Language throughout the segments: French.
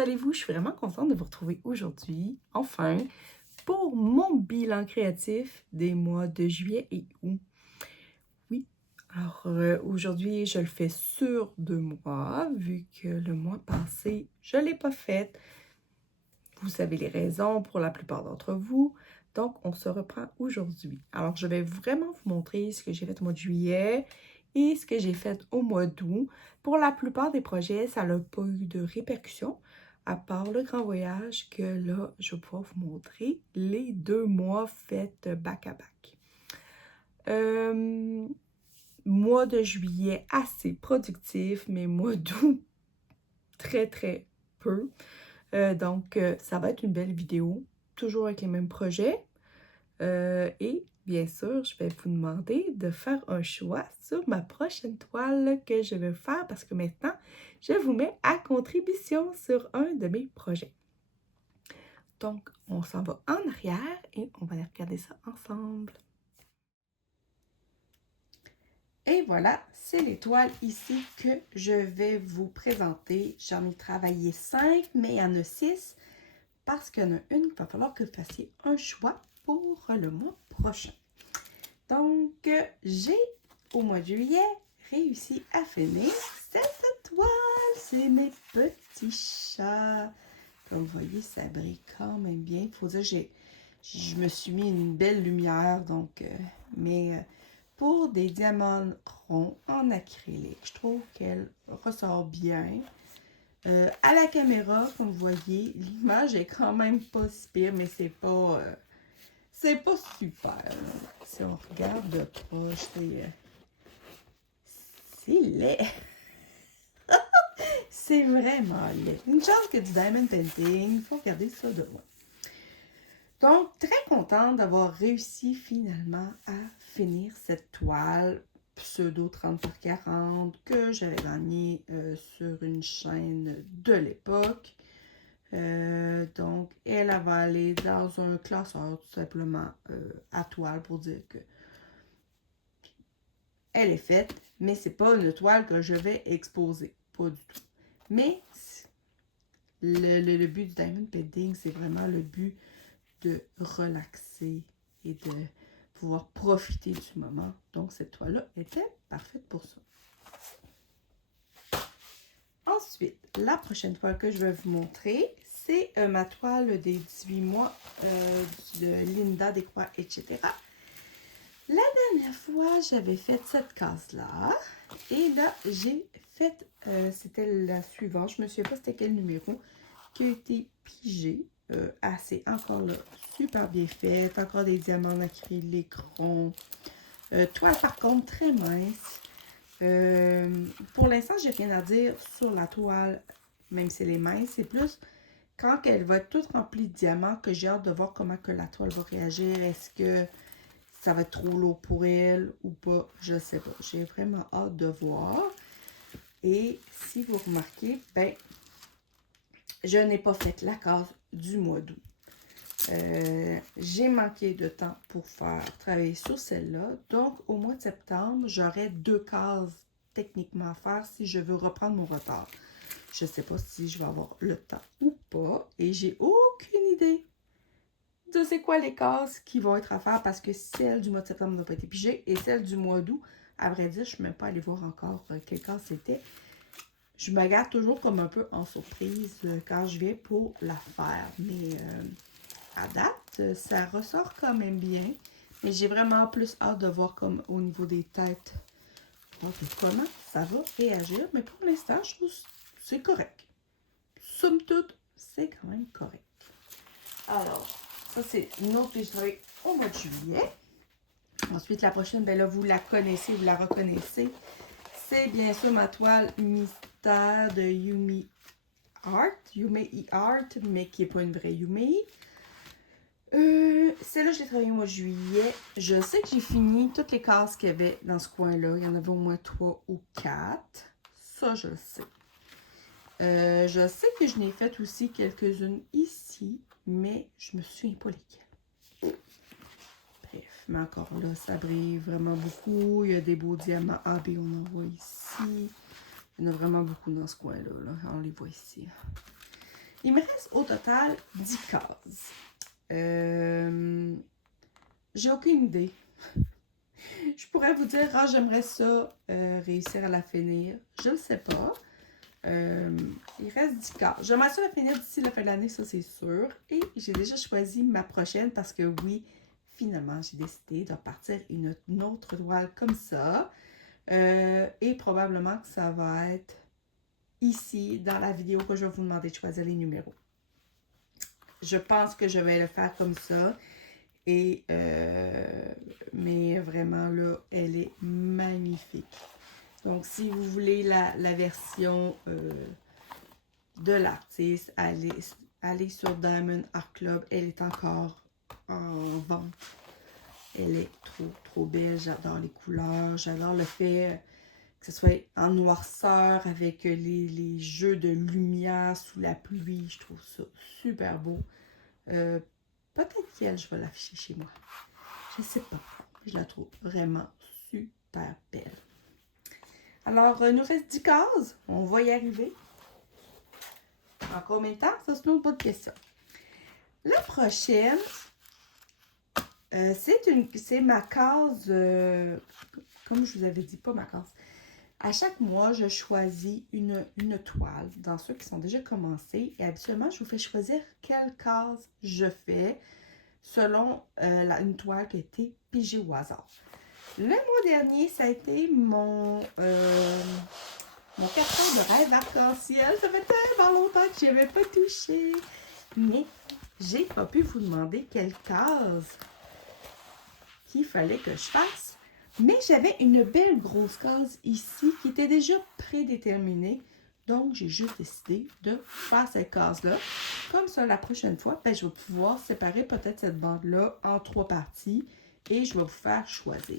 allez-vous? Je suis vraiment contente de vous retrouver aujourd'hui, enfin, pour mon bilan créatif des mois de juillet et août. Oui, alors aujourd'hui, je le fais sur 2 mois, vu que le mois passé, je ne l'ai pas fait. Vous savez les raisons pour la plupart d'entre vous. Donc, on se reprend aujourd'hui. Alors, je vais vraiment vous montrer ce que j'ai fait au mois de juillet et ce que j'ai fait au mois d'août. Pour la plupart des projets, ça n'a pas eu de répercussions, à part le grand voyage que là, je vais pouvoir vous montrer les 2 mois faits back-à-back. Mois de juillet assez productif, mais mois d'août très peu. Donc, ça va être une belle vidéo, toujours avec les mêmes projets. Et bien sûr, je vais vous demander de faire un choix sur ma prochaine toile que je vais faire parce que maintenant, je vous mets à contribution sur un de mes projets. Donc, on s'en va en arrière et on va aller regarder ça ensemble. Et voilà, c'est les toiles ici que je vais vous présenter. J'en ai travaillé 5, mais il y en a 6 parce qu'il y en a une qu'il va falloir que vous fassiez un choix pour le mois prochain. Donc, j'ai, au mois de juillet, réussi à finir cette toile. C'est mes petits chats. Comme vous voyez, ça brille quand même bien. Il faut dire que je me suis mis une belle lumière, donc, pour des diamants ronds en acrylique, je trouve qu'elle ressort bien. À la caméra, comme vous voyez, l'image est quand même pas si pire, mais c'est pas super. Si on regarde de proche, c'est laid. C'est vraiment laid. Une chance que du diamond painting, il faut regarder ça de loin. Donc, très contente d'avoir réussi finalement à finir cette toile pseudo 30 par 40 que j'avais gagnée sur une chaîne de l'époque. Donc, elle va aller dans un classeur tout simplement à toile pour dire que elle est faite, mais c'est pas une toile que je vais exposer, pas du tout. Mais le but du diamond painting, c'est vraiment le but de relaxer et de pouvoir profiter du moment. Donc, cette toile-là était parfaite pour ça. Ensuite, la prochaine toile que je vais vous montrer, c'est ma toile des 18 mois de Linda Descroix, etc. La dernière fois, j'avais fait cette case-là. Et là, j'ai fait, c'était la suivante, je ne me souviens pas c'était quel numéro, qui a été pigé. C'est encore là, super bien faite. Encore des diamants en acrylique rond. Toile par contre très mince. Pour l'instant, j'ai rien à dire sur la toile, même si elle est mince. C'est plus quand elle va être toute remplie de diamants que j'ai hâte de voir comment que la toile va réagir. Est-ce que ça va être trop lourd pour elle ou pas? Je sais pas. J'ai vraiment hâte de voir. Et si vous remarquez, ben, je n'ai pas fait la case du mois d'août. J'ai manqué de temps pour travailler sur celle-là. Donc, au mois de septembre, j'aurai 2 cases techniquement à faire si je veux reprendre mon retard. Je ne sais pas si je vais avoir le temps ou pas. Et j'ai aucune idée de c'est quoi les cases qui vont être à faire parce que celle du mois de septembre n'a pas été pigée et celle du mois d'août, à vrai dire, je ne suis même pas allée voir encore quelle case c'était. Je me garde toujours comme un peu en surprise quand je vais pour la faire. Mais à date, ça ressort quand même bien. Mais j'ai vraiment plus hâte de voir comme au niveau des têtes comment ça va réagir. Mais pour l'instant, je trouve que c'est correct. Somme toute, c'est quand même correct. Alors, ça c'est une autre que j'ai travaillée au mois de juillet. Ensuite, la prochaine, ben là, vous la connaissez, vous la reconnaissez. C'est bien sûr ma toile mystère de Yumei Art, mais qui n'est pas une vraie Yumei. Celle-là, je l'ai travaillée au mois de juillet. Je sais que j'ai fini toutes les cases qu'il y avait dans ce coin-là. Il y en avait au moins 3 ou 4. Ça, je le sais. Je sais que je n'ai fait aussi quelques-unes ici, mais je me souviens pas lesquelles. Bref, mais encore là, ça brille vraiment beaucoup. Il y a des beaux diamants AB, on en voit ici. Il y en a vraiment beaucoup dans ce coin-là. Là. On les voit ici. Il me reste au total 10 cases. J'ai aucune idée. Je pourrais vous dire, ah, j'aimerais ça réussir à la finir. Je ne sais pas. Il reste 10 cases. J'aimerais ça la finir d'ici la fin de l'année, ça c'est sûr. Et j'ai déjà choisi ma prochaine parce que oui, finalement, j'ai décidé de repartir une autre toile comme ça. Et probablement que ça va être ici, dans la vidéo, que je vais vous demander de choisir les numéros. Je pense que je vais le faire comme ça. Et, mais vraiment, là, elle est magnifique. Donc, si vous voulez la version de l'artiste, allez sur Diamond Art Club. Elle est encore en vente. Elle est trop belle. J'adore les couleurs. J'adore le fait que ce soit en noirceur avec les jeux de lumière sous la pluie. Je trouve ça super beau. Peut-être qu'elle, je vais l'afficher chez moi. Je sais pas. Je la trouve vraiment super belle. Alors, il nous reste 10 cases. On va y arriver. En combien de temps? Ça, c'est une bonne question. La prochaine, c'est ma case, comme je vous avais dit, pas ma case. À chaque mois, je choisis une toile dans ceux qui sont déjà commencés. Et habituellement, je vous fais choisir quelle case je fais selon une toile qui a été pigée au hasard. Le mois dernier, ça a été mon carton de rêve arc-en-ciel. Ça fait tellement longtemps que je n'y avais pas touché. Mais j'ai pas pu vous demander quelle case qu'il fallait que je fasse. Mais j'avais une belle grosse case ici qui était déjà prédéterminée. Donc, j'ai juste décidé de faire cette case-là. Comme ça, la prochaine fois, ben, je vais pouvoir séparer peut-être cette bande-là en 3 parties et je vais vous faire choisir.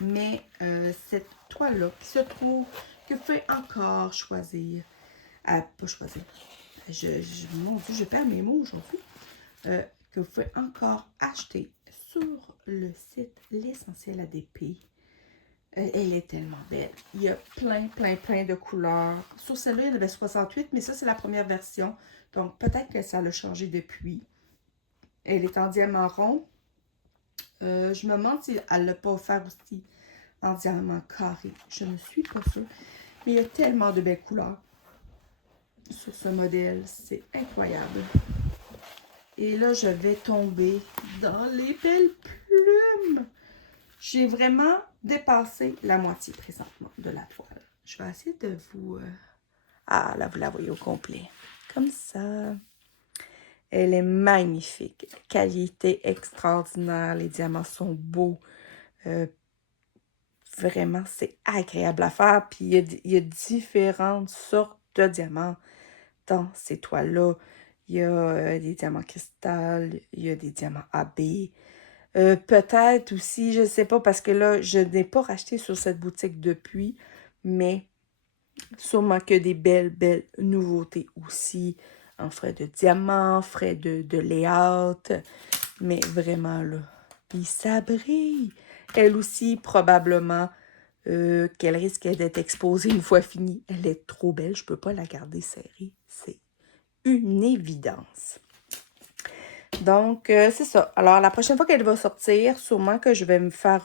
Mais cette toile-là qui se trouve, que vous pouvez encore choisir, pas choisir, mon Dieu, je perds mes mots aujourd'hui, que vous pouvez encore acheter sur le site L'Essentiel ADP. Elle est tellement belle. Il y a plein de couleurs. Sur celle-là, il y en avait 68, mais ça, c'est la première version. Donc, peut-être que ça l'a changé depuis. Elle est en diamant rond. Je me demande si elle ne l'a pas offert aussi en diamant carré. Je ne suis pas sûre. Mais il y a tellement de belles couleurs sur ce modèle. C'est incroyable. Et là, je vais tomber dans les belles plumes. J'ai vraiment dépassé la moitié présentement de la toile. Je vais essayer de vous... Ah, là, vous la voyez au complet. Comme ça. Elle est magnifique. Qualité extraordinaire. Les diamants sont beaux. Vraiment, c'est agréable à faire. Puis, il y a différentes sortes de diamants dans ces toiles-là. Il y a des diamants cristal, il y a des diamants AB. Peut-être aussi, je ne sais pas, parce que là, je n'ai pas racheté sur cette boutique depuis, mais sûrement que des belles nouveautés aussi, en frais de diamants, frais de layout, mais vraiment là, puis ça brille. Elle aussi, probablement, qu'elle risque d'être exposée une fois finie. Elle est trop belle, je ne peux pas la garder serrée, c'est une évidence. Donc, c'est ça. Alors, la prochaine fois qu'elle va sortir, sûrement que je vais me faire...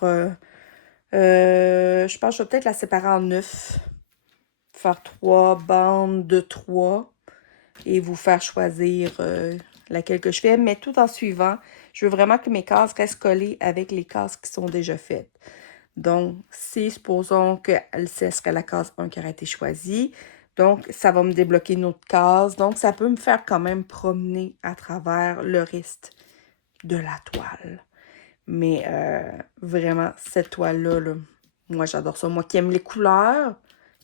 je pense que je vais peut-être la séparer en 9. Faire 3 bandes de 3 et vous faire choisir laquelle que je fais. Mais tout en suivant, je veux vraiment que mes cases restent collées avec les cases qui sont déjà faites. Donc, si supposons que ce serait la case 1 qui aurait été choisie, donc ça va me débloquer une autre case. Donc, ça peut me faire quand même promener à travers le reste de la toile. Mais vraiment, cette toile-là, là, moi j'adore ça. Moi qui aime les couleurs,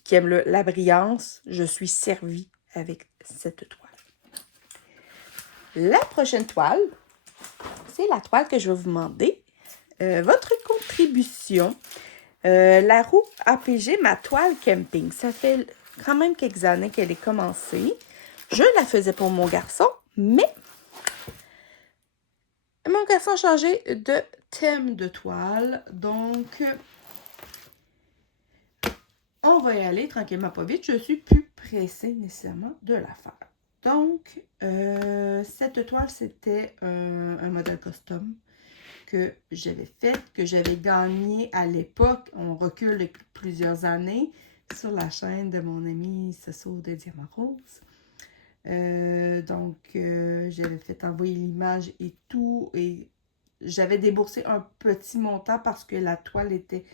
qui aime la brillance, je suis servie avec cette toile. La prochaine toile, c'est la toile que je vais vous demander. Votre contribution. La roue APG, ma toile camping. Ça fait quand même quelques années qu'elle est commencée. Je la faisais pour mon garçon, mais mon garçon a changé de thème de toile. Donc, on va y aller tranquillement, pas vite. Je suis plus pressée nécessairement de la faire. Donc, cette toile, c'était un modèle custom que j'avais fait, que j'avais gagné à l'époque. On recule de plusieurs années sur la chaîne de mon ami Soso de Diamant Rose. Donc, j'avais fait envoyer l'image et tout. Et j'avais déboursé un petit montant parce que la toile était...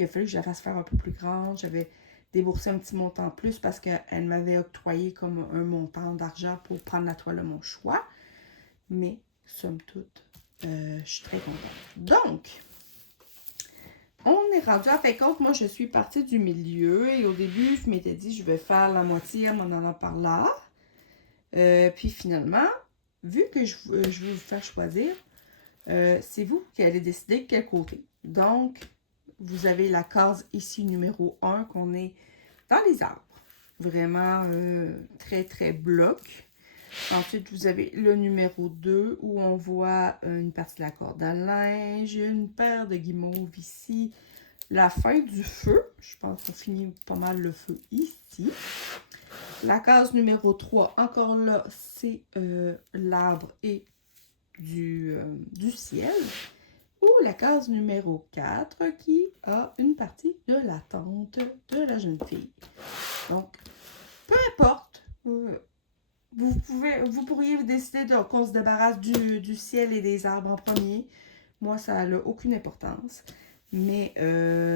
Il a fallu que je la fasse faire un peu plus grande. J'avais déboursé un petit montant en plus parce qu'elle m'avait octroyé comme un montant d'argent pour prendre la toile de mon choix. Mais, somme toute, je suis très contente. Donc, on est rendu à fin compte. Moi, je suis partie du milieu et au début, je m'étais dit, je vais faire la moitié en en allant par là. Puis finalement, vu que je vais vous faire choisir, c'est vous qui allez décider quel côté. Donc, vous avez la case ici numéro 1 qu'on est dans les arbres. Vraiment très, très bloc. Ensuite, vous avez le numéro 2 où on voit une partie de la corde à linge, une paire de guimauves ici. La fin du feu. Je pense qu'on finit pas mal le feu ici. La case numéro 3, encore là, c'est l'arbre et du ciel. Ou la case numéro 4 qui a une partie de la tente de la jeune fille. Donc, peu importe, vous pourriez décider qu'on se débarrasse du ciel et des arbres en premier. Moi, ça n'a aucune importance. Mais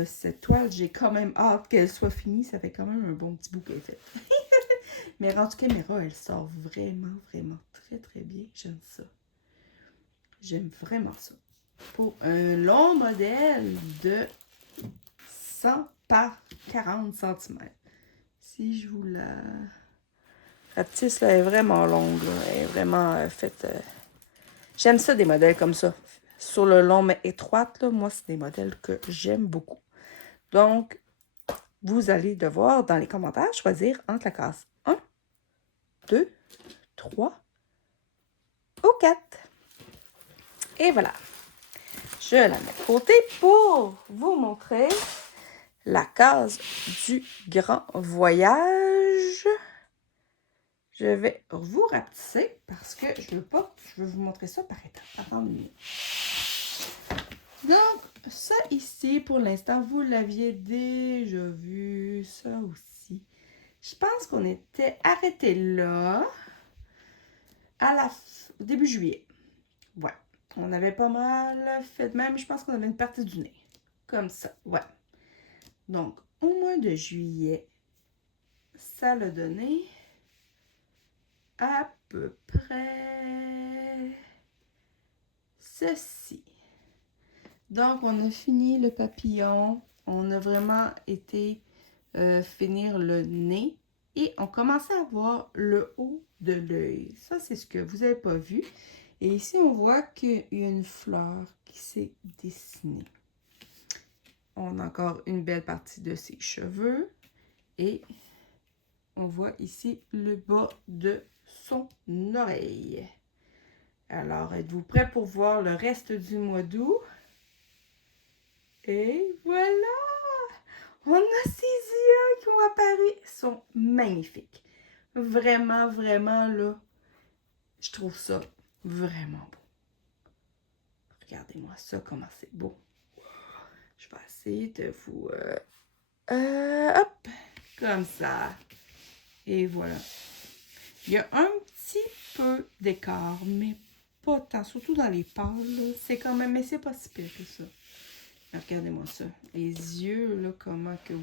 cette toile, j'ai quand même hâte qu'elle soit finie. Ça fait quand même un bon petit bout qu'elle est faite. Mais rendu caméra, elle sort vraiment, vraiment très, très bien. J'aime ça. J'aime vraiment ça. Pour un long modèle de 100 par 40 cm. Si je vous la... La petite, là, est vraiment longue. Là. Elle est vraiment faite... J'aime ça, des modèles comme ça. Sur le long, mais étroite, là, moi, c'est des modèles que j'aime beaucoup. Donc, vous allez devoir, dans les commentaires, choisir entre la case 1, 2, 3 ou 4. Et voilà. Je la mets de côté pour vous montrer la case du grand voyage. Je vais vous rapetisser parce que je veux vous montrer ça par étapes. Attendez une minute. Donc, ça ici, pour l'instant, vous l'aviez déjà vu, ça aussi. Je pense qu'on était arrêté là, au début juillet. Ouais. On avait pas mal fait, même je pense qu'on avait une partie du nez. Comme ça, ouais. Donc, au mois de juillet, ça l'a donné à peu près ceci. Donc, on a fini le papillon. On a vraiment été finir le nez. Et on commençait à voir le haut de l'œil. Ça, c'est ce que vous n'avez pas vu. Et ici, on voit qu'il y a une fleur qui s'est dessinée. On a encore une belle partie de ses cheveux. Et on voit ici le bas de son oreille. Alors, êtes-vous prêts pour voir le reste du mois d'août? Et voilà! On a ses yeux qui ont apparu. Ils sont magnifiques. Vraiment, vraiment, là, je trouve ça vraiment beau. Regardez-moi ça, comment c'est beau. Je vais essayer de vous... hop! Comme ça. Et voilà. Il y a un petit peu d'écart, mais pas tant. Surtout dans les pâles, c'est quand même... Mais c'est pas si pire que ça. Regardez-moi ça. Les yeux, là, comment que...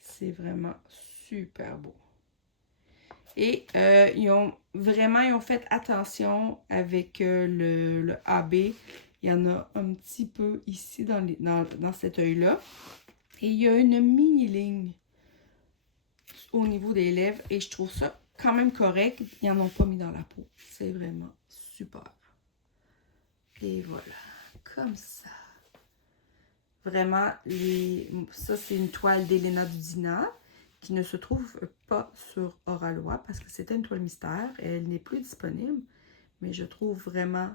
C'est vraiment super beau. Et ils ont fait attention avec le AB. Il y en a un petit peu ici dans cet œil-là. Et il y a une mini-ligne au niveau des lèvres. Et je trouve ça quand même correct. Ils n'en ont pas mis dans la peau. C'est vraiment super. Et voilà. Comme ça. Vraiment, ça c'est une toile d'Elena Dudina qui ne se trouve pas sur Oralois parce que c'était une toile mystère. Elle n'est plus disponible. Mais je trouve vraiment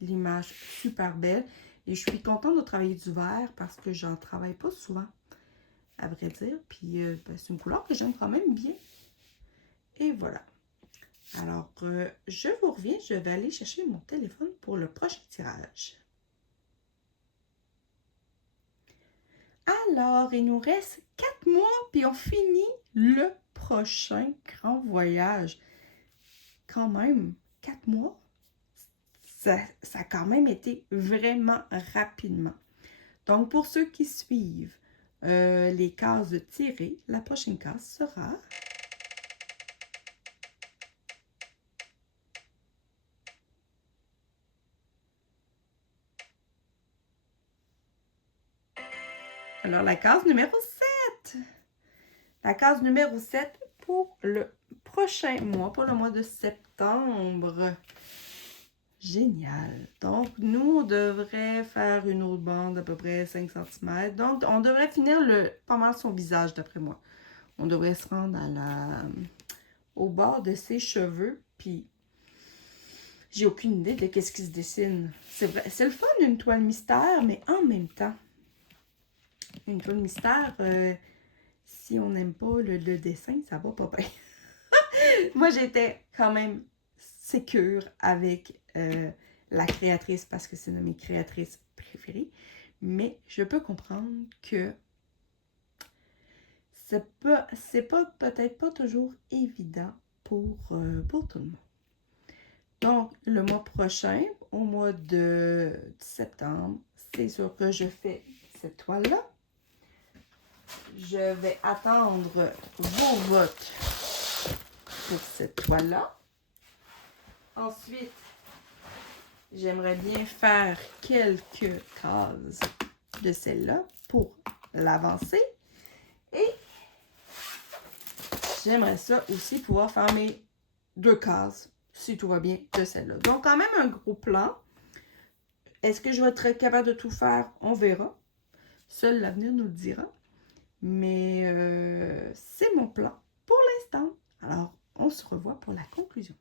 l'image super belle. Et je suis contente de travailler du vert parce que j'en travaille pas souvent, à vrai dire. Puis c'est une couleur que j'aime quand même bien. Et voilà. Alors, je vous reviens, je vais aller chercher mon téléphone pour le prochain tirage. Alors, il nous reste 4 mois, puis on finit le prochain grand voyage. Quand même, 4 mois, ça a quand même été vraiment rapidement. Donc, pour ceux qui suivent les cases tirées, la prochaine case sera... Alors, la case numéro 7. La case numéro 7 pour le prochain mois, pour le mois de septembre. Génial. Donc, nous, on devrait faire une autre bande d'à peu près 5 cm. Donc, on devrait finir pas mal son visage, d'après moi. On devrait se rendre au bord de ses cheveux. Puis, j'ai aucune idée de qu'est-ce qui se dessine. C'est vrai, c'est le fun, une toile mystère, mais en même temps, une toile mystère, si on n'aime pas le dessin, ça va pas bien. Moi, j'étais quand même sécure avec la créatrice parce que c'est une de mes créatrices préférées. Mais je peux comprendre que c'est pas peut-être pas toujours évident pour tout le monde. Donc, le mois prochain, au mois de septembre, c'est sûr que je fais cette toile-là. Je vais attendre vos votes pour cette toile-là. Ensuite, j'aimerais bien faire quelques cases de celle-là pour l'avancer. Et j'aimerais ça aussi pouvoir faire mes 2 cases, si tout va bien, de celle-là. Donc, quand même un gros plan. Est-ce que je vais être capable de tout faire? On verra. Seul l'avenir nous le dira. Mais c'est mon plan pour l'instant. Alors, on se revoit pour la conclusion.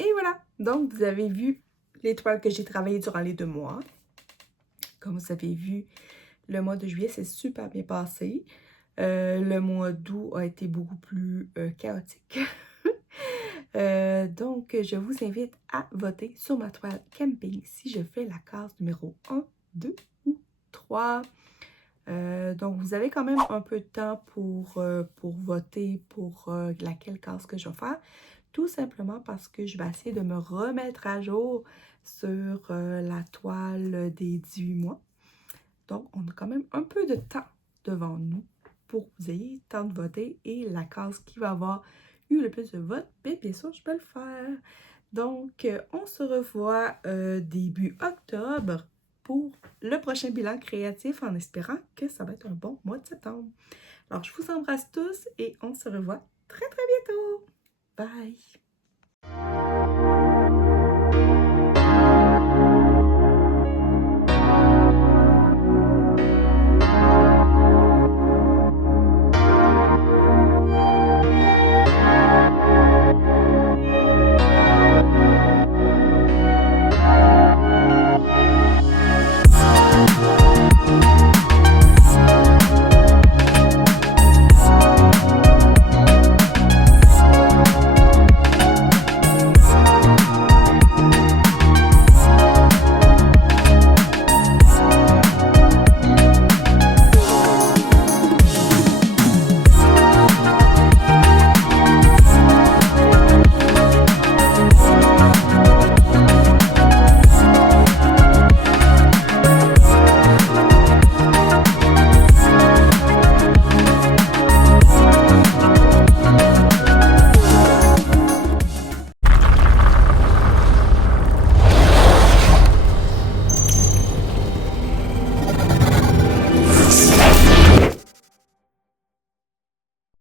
Et voilà, donc vous avez vu les toiles que j'ai travaillées durant les 2 mois. Comme vous avez vu, le mois de juillet s'est super bien passé. Le mois d'août a été beaucoup plus chaotique. Donc, je vous invite à voter sur ma toile camping si je fais la case numéro 1, 2 ou 3. Donc, vous avez quand même un peu de temps pour voter pour laquelle case que je vais faire. Tout simplement parce que je vais essayer de me remettre à jour sur la toile des 18 mois. Donc, on a quand même un peu de temps devant nous pour que vous ayez le temps de voter. Et la case qui va avoir eu le plus de votes, bien sûr, je peux le faire. Donc, on se revoit début octobre pour le prochain bilan créatif en espérant que ça va être un bon mois de septembre. Alors, je vous embrasse tous et on se revoit très, très bientôt. Bye!